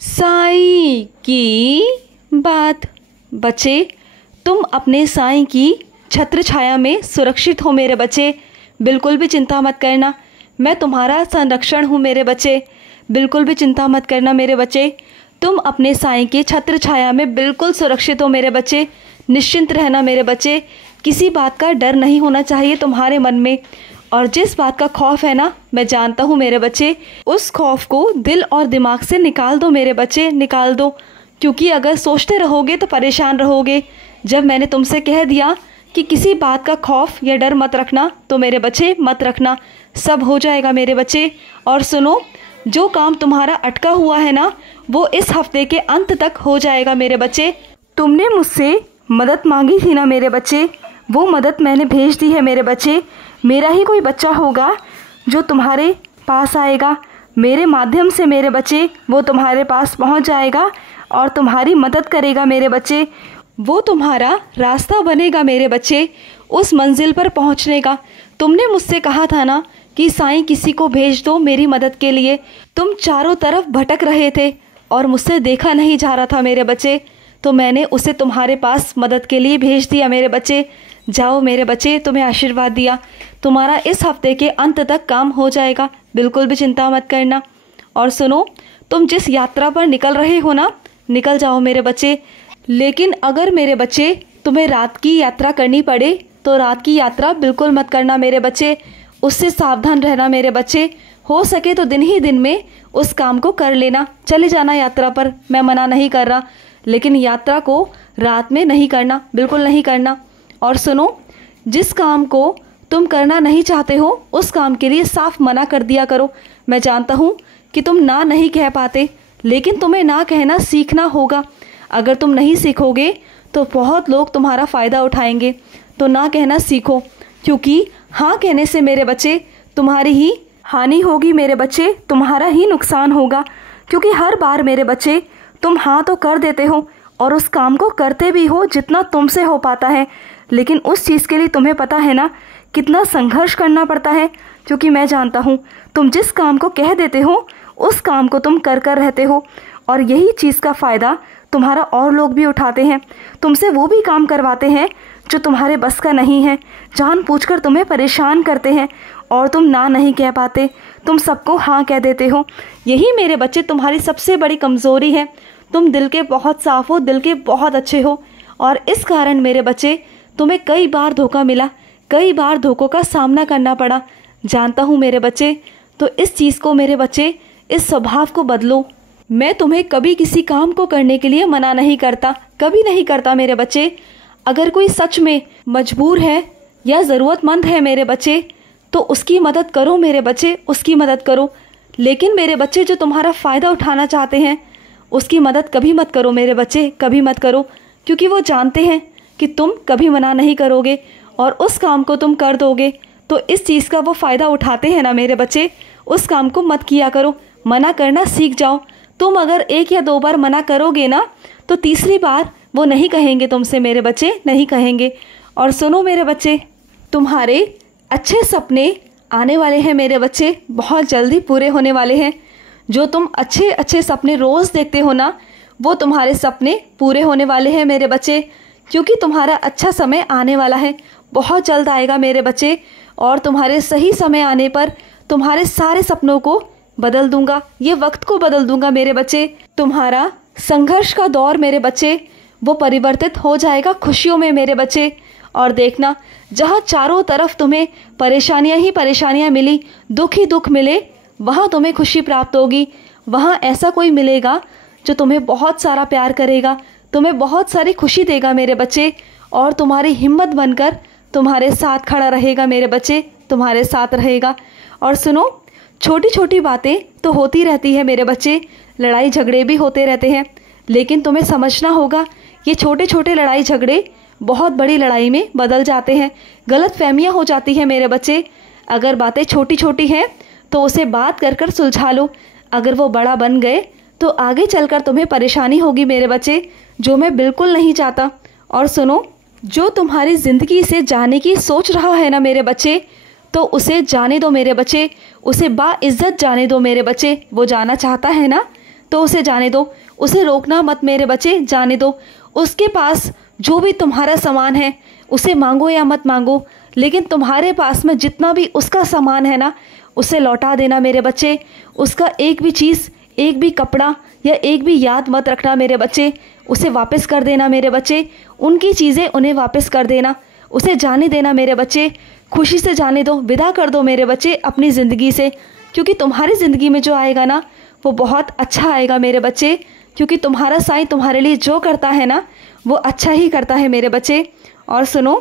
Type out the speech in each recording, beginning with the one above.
साईं की बात। बच्चे, तुम अपने साईं की छत्र छाया में सुरक्षित हो मेरे बच्चे। बिल्कुल भी चिंता मत करना, मैं तुम्हारा संरक्षण हूँ मेरे बच्चे। बिल्कुल भी चिंता मत करना मेरे बच्चे। तुम अपने साईं के छत्र छाया में बिल्कुल सुरक्षित हो मेरे बच्चे। निश्चिंत रहना मेरे बच्चे। किसी बात का डर नहीं होना चाहिए तुम्हारे मन में। और जिस बात का खौफ है ना, मैं जानता हूँ मेरे बच्चे, उस खौफ को दिल और दिमाग से निकाल दो मेरे बच्चे, निकाल दो। क्योंकि अगर सोचते रहोगे तो परेशान रहोगे। जब मैंने तुमसे कह दिया कि किसी बात का खौफ या डर मत रखना, तो मेरे बच्चे मत रखना, सब हो जाएगा मेरे बच्चे। और सुनो, जो काम तुम्हारा अटका हुआ है ना, वो इस हफ्ते के अंत तक हो जाएगा मेरे बच्चे। तुमने मुझसे मदद मांगी थी ना मेरे बच्चे, वो मदद मैंने भेज दी है मेरे बच्चे। मेरा ही कोई बच्चा होगा जो तुम्हारे पास आएगा, मेरे माध्यम से मेरे बच्चे वो तुम्हारे पास पहुंच जाएगा और तुम्हारी मदद करेगा मेरे बच्चे। वो तुम्हारा रास्ता बनेगा मेरे बच्चे उस मंजिल पर पहुंचने का। तुमने मुझसे कहा था ना कि साईं किसी को भेज दो मेरी मदद के लिए। तुम चारों तरफ भटक रहे थे और मुझसे देखा नहीं जा रहा था मेरे बच्चे, तो मैंने उसे तुम्हारे पास मदद के लिए भेज दिया मेरे बच्चे। जाओ मेरे बच्चे, तुम्हें आशीर्वाद दिया, तुम्हारा इस हफ्ते के अंत तक काम हो जाएगा, बिल्कुल भी चिंता मत करना। और सुनो, तुम जिस यात्रा पर निकल रहे हो ना, निकल जाओ मेरे बच्चे। लेकिन अगर मेरे बच्चे तुम्हें रात की यात्रा करनी पड़े तो रात की यात्रा बिल्कुल मत करना मेरे बच्चे, उससे सावधान रहना मेरे बच्चे। हो सके तो दिन ही दिन में उस काम को कर लेना, चले जाना यात्रा पर, मैं मना नहीं कर रहा, लेकिन यात्रा को रात में नहीं करना, बिल्कुल नहीं करना। और सुनो, जिस काम को तुम करना नहीं चाहते हो उस काम के लिए साफ मना कर दिया करो। मैं जानता हूँ कि तुम ना नहीं कह पाते, लेकिन तुम्हें ना कहना सीखना होगा। अगर तुम नहीं सीखोगे तो बहुत लोग तुम्हारा फ़ायदा उठाएंगे, तो ना कहना सीखो। क्योंकि हाँ कहने से मेरे बच्चे तुम्हारी ही हानि होगी मेरे बच्चे, तुम्हारा ही नुकसान होगा। क्योंकि हर बार मेरे बच्चे तुम हाँ तो कर देते हो और उस काम को करते भी हो जितना तुमसे हो पाता है, लेकिन उस चीज़ के लिए तुम्हें पता है ना कितना संघर्ष करना पड़ता है। क्योंकि मैं जानता हूँ तुम जिस काम को कह देते हो उस काम को तुम कर कर रहते हो, और यही चीज़ का फ़ायदा तुम्हारा और लोग भी उठाते हैं। तुमसे वो भी काम करवाते हैं जो तुम्हारे बस का नहीं है, जानबूझकर तुम्हें परेशान करते हैं और तुम ना नहीं कह पाते, तुम सबको हाँ कह देते हो। यही मेरे बच्चे तुम्हारी सबसे बड़ी कमज़ोरी है। तुम दिल के बहुत साफ़ हो, दिल के बहुत अच्छे हो, और इस कारण मेरे बच्चे तुम्हें कई बार धोखा मिला, कई बार धोखों का सामना करना पड़ा। जानता हूँ मेरे बच्चे, तो इस चीज़ को मेरे बच्चे, इस स्वभाव को बदलो। मैं तुम्हें कभी किसी काम को करने के लिए मना नहीं करता, कभी नहीं करता मेरे बच्चे। अगर कोई सच में मजबूर है या ज़रूरतमंद है मेरे बच्चे, तो उसकी मदद करो मेरे बच्चे, उसकी मदद करो। लेकिन मेरे बच्चे जो तुम्हारा फ़ायदा उठाना चाहते हैं उसकी मदद कभी मत करो मेरे बच्चे, कभी मत करो। क्योंकि वो जानते हैं कि तुम कभी मना नहीं करोगे और उस काम को तुम कर दोगे, तो इस चीज़ का वो फ़ायदा उठाते हैं ना मेरे बच्चे। उस काम को मत किया करो, मना करना सीख जाओ। तुम अगर 1 या 2 बार मना करोगे ना, तो तीसरी बार वो नहीं कहेंगे तुमसे मेरे बच्चे, नहीं कहेंगे। और सुनो मेरे बच्चे, तुम्हारे अच्छे सपने आने वाले हैं मेरे बच्चे, बहुत जल्दी पूरे होने वाले हैं। जो तुम अच्छे अच्छे सपने रोज़ देखते हो ना, वो तुम्हारे सपने पूरे होने वाले हैं मेरे बच्चे। क्योंकि तुम्हारा अच्छा समय आने वाला है, बहुत जल्द आएगा मेरे बच्चे, और तुम्हारे सही समय आने पर तुम्हारे सारे सपनों को बदल दूंगा, ये वक्त को बदल दूंगा मेरे बच्चे। तुम्हारा संघर्ष का दौर मेरे बच्चे वो परिवर्तित हो जाएगा खुशियों में मेरे बच्चे। और देखना, जहाँ चारों तरफ तुम्हें परेशानियाँ ही परेशानियाँ मिली, दुख ही दुख मिले, वहाँ तुम्हें खुशी प्राप्त होगी। वहाँ ऐसा कोई मिलेगा जो तुम्हें बहुत सारा प्यार करेगा, तुम्हें बहुत सारी खुशी देगा मेरे बच्चे, और तुम्हारी हिम्मत बनकर तुम्हारे साथ खड़ा रहेगा मेरे बच्चे, तुम्हारे साथ रहेगा। और सुनो, छोटी छोटी बातें तो होती रहती है मेरे बच्चे, लड़ाई झगड़े भी होते रहते हैं, लेकिन तुम्हें समझना होगा ये छोटे छोटे लड़ाई झगड़े बहुत बड़ी लड़ाई में बदल जाते हैं। गलतफहमियां हो जाती हैं मेरे बच्चे। अगर बातें छोटी छोटी हैं तो उसे बात कर कर सुलझा लो, अगर वो बड़ा बन गए तो आगे चलकर तुम्हें परेशानी होगी मेरे बच्चे, जो मैं बिल्कुल नहीं चाहता। और सुनो, जो तुम्हारी ज़िंदगी से जाने की सोच रहा है ना मेरे बच्चे, तो उसे जाने दो मेरे बच्चे, उसे बाइज्जत जाने दो मेरे बच्चे। वो जाना चाहता है ना, तो उसे जाने दो, उसे रोकना मत मेरे बच्चे, जाने दो। उसके पास जो भी तुम्हारा सामान है उसे मांगो या मत मांगो, लेकिन तुम्हारे पास में जितना भी उसका सामान है ना, उसे लौटा देना मेरे बच्चे। उसका एक भी चीज़, एक भी कपड़ा या एक भी याद मत रखना मेरे बच्चे, उसे वापस कर देना मेरे बच्चे। उनकी चीज़ें उन्हें वापस कर देना, उसे जाने देना मेरे बच्चे। खुशी से जाने दो, विदा कर दो मेरे बच्चे अपनी ज़िंदगी से, क्योंकि तुम्हारी ज़िंदगी में जो आएगा ना वो बहुत अच्छा आएगा मेरे बच्चे, क्योंकि तुम्हारा साईं तुम्हारे लिए जो करता है ना वो अच्छा ही करता है मेरे बच्चे। और सुनो,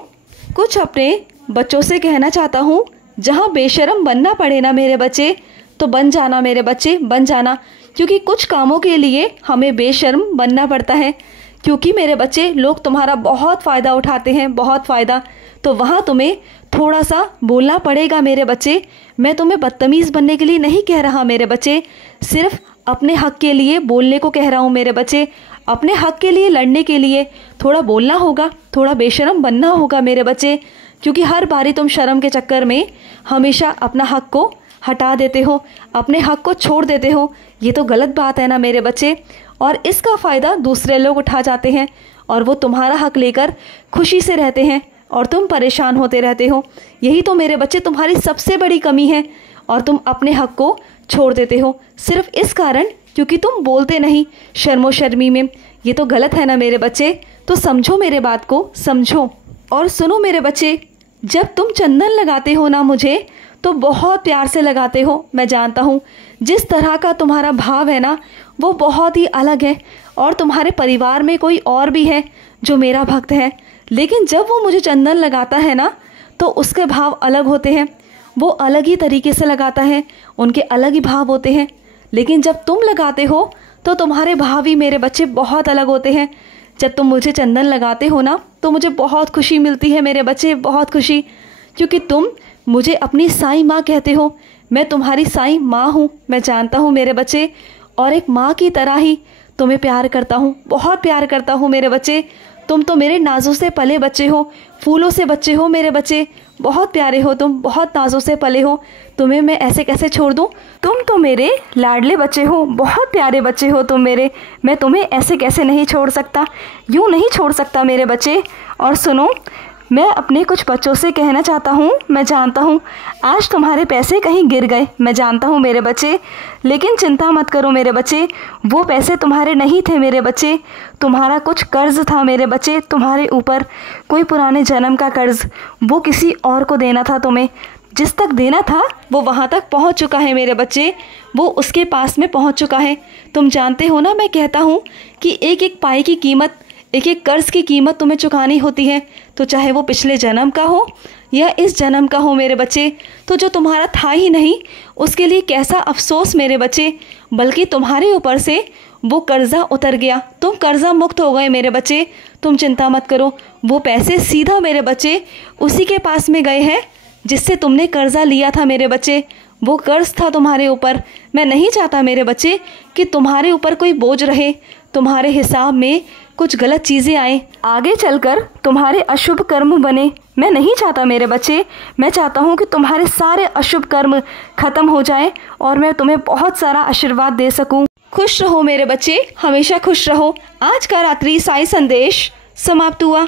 कुछ अपने बच्चों से कहना चाहता हूँ, जहाँ बेशर्म बनना पड़े ना मेरे बच्चे तो बन जाना मेरे बच्चे, बन जाना, क्योंकि कुछ कामों के लिए हमें बेशर्म बनना पड़ता है। क्योंकि मेरे बच्चे लोग तुम्हारा बहुत फ़ायदा उठाते हैं, बहुत फ़ायदा, तो वहाँ तुम्हें थोड़ा सा बोलना पड़ेगा मेरे बच्चे। मैं तुम्हें बदतमीज़ बनने के लिए नहीं कह रहा मेरे बच्चे, सिर्फ अपने हक़ के लिए बोलने को कह रहा हूँ मेरे बच्चे। अपने हक़ के लिए लड़ने के लिए थोड़ा बोलना होगा, थोड़ा बेशर्म बनना होगा मेरे बच्चे, क्योंकि हर बारी तुम शर्म के चक्कर में हमेशा अपना हक़ को हटा देते हो, अपने हक़ को छोड़ देते हो। ये तो गलत बात है ना मेरे बच्चे, और इसका फ़ायदा दूसरे लोग उठा जाते हैं और वो तुम्हारा हक़ लेकर खुशी से रहते हैं और तुम परेशान होते रहते हो। यही तो मेरे बच्चे तुम्हारी सबसे बड़ी कमी है, और तुम अपने हक़ को छोड़ देते हो सिर्फ इस कारण क्योंकि तुम बोलते नहीं शर्मो शर्मी में। ये तो गलत है ना मेरे बच्चे, तो समझो मेरे बात को, समझो। और सुनो मेरे बच्चे, जब तुम चंदन लगाते हो ना मुझे, तो बहुत प्यार से लगाते हो, मैं जानता हूँ। जिस तरह का तुम्हारा भाव है ना वो बहुत ही अलग है, और तुम्हारे परिवार में कोई और भी है जो मेरा भक्त है, लेकिन जब वो मुझे चंदन लगाता है ना तो उसके भाव अलग होते हैं, वो अलग ही तरीके से लगाता है, उनके अलग ही भाव होते हैं। लेकिन जब तुम लगाते हो तो तुम्हारे भाव ही मेरे बच्चे बहुत अलग होते हैं। जब तुम मुझे चंदन लगाते हो ना तो मुझे बहुत खुशी मिलती है मेरे बच्चे, बहुत खुशी, क्योंकि तुम मुझे अपनी साईं माँ कहते हो। मैं तुम्हारी साईं माँ हूँ, मैं जानता हूँ मेरे बच्चे, और एक माँ की तरह ही तुम्हें प्यार करता हूँ, बहुत प्यार करता हूँ मेरे बच्चे। तुम तो मेरे नाजों से पले बच्चे हो, फूलों से बच्चे हो मेरे बच्चे, बहुत प्यारे हो तुम, बहुत नाजों से पले हो। तुम्हें मैं ऐसे कैसे छोड़ दूँ? तुम तो मेरे लाडले बच्चे हो, बहुत प्यारे बच्चे हो तुम मेरे, मैं तुम्हें ऐसे कैसे नहीं छोड़ सकता, यूँ नहीं छोड़ सकता मेरे बच्चे। और सुनो, मैं अपने कुछ बच्चों से कहना चाहता हूँ, मैं जानता हूँ आज तुम्हारे पैसे कहीं गिर गए, मैं जानता हूँ मेरे बच्चे, लेकिन चिंता मत करो मेरे बच्चे, वो पैसे तुम्हारे नहीं थे मेरे बच्चे, तुम्हारा कुछ कर्ज था मेरे बच्चे तुम्हारे ऊपर, कोई पुराने जन्म का कर्ज, वो किसी और को देना था तुम्हें। जिस तक देना था वो वहाँ तक पहुँच चुका है मेरे बच्चे, वो उसके पास में पहुँच चुका है। तुम जानते हो ना, मैं कहता हूँ कि एक एक पाई की कीमत, एक एक कर्ज की कीमत तुम्हें चुकानी होती है, तो चाहे वो पिछले जन्म का हो या इस जन्म का हो मेरे बच्चे। तो जो तुम्हारा था ही नहीं उसके लिए कैसा अफसोस मेरे बच्चे, बल्कि तुम्हारे ऊपर से वो कर्जा उतर गया, तुम कर्जा मुक्त हो गए मेरे बच्चे। तुम चिंता मत करो, वो पैसे सीधा मेरे बच्चे उसी के पास में गए हैं जिससे तुमने कर्जा लिया था मेरे बच्चे, वो कर्ज था तुम्हारे ऊपर। मैं नहीं चाहता मेरे बच्चे कि तुम्हारे ऊपर कोई बोझ रहे, तुम्हारे हिसाब में कुछ गलत चीज़ें आए, आगे चलकर तुम्हारे अशुभ कर्म बने। मैं नहीं चाहता मेरे बच्चे, मैं चाहता हूँ कि तुम्हारे सारे अशुभ कर्म खत्म हो जाएं और मैं तुम्हें बहुत सारा आशीर्वाद दे सकूँ। खुश रहो मेरे बच्चे, हमेशा खुश रहो। आज का रात्रि साई संदेश समाप्त हुआ।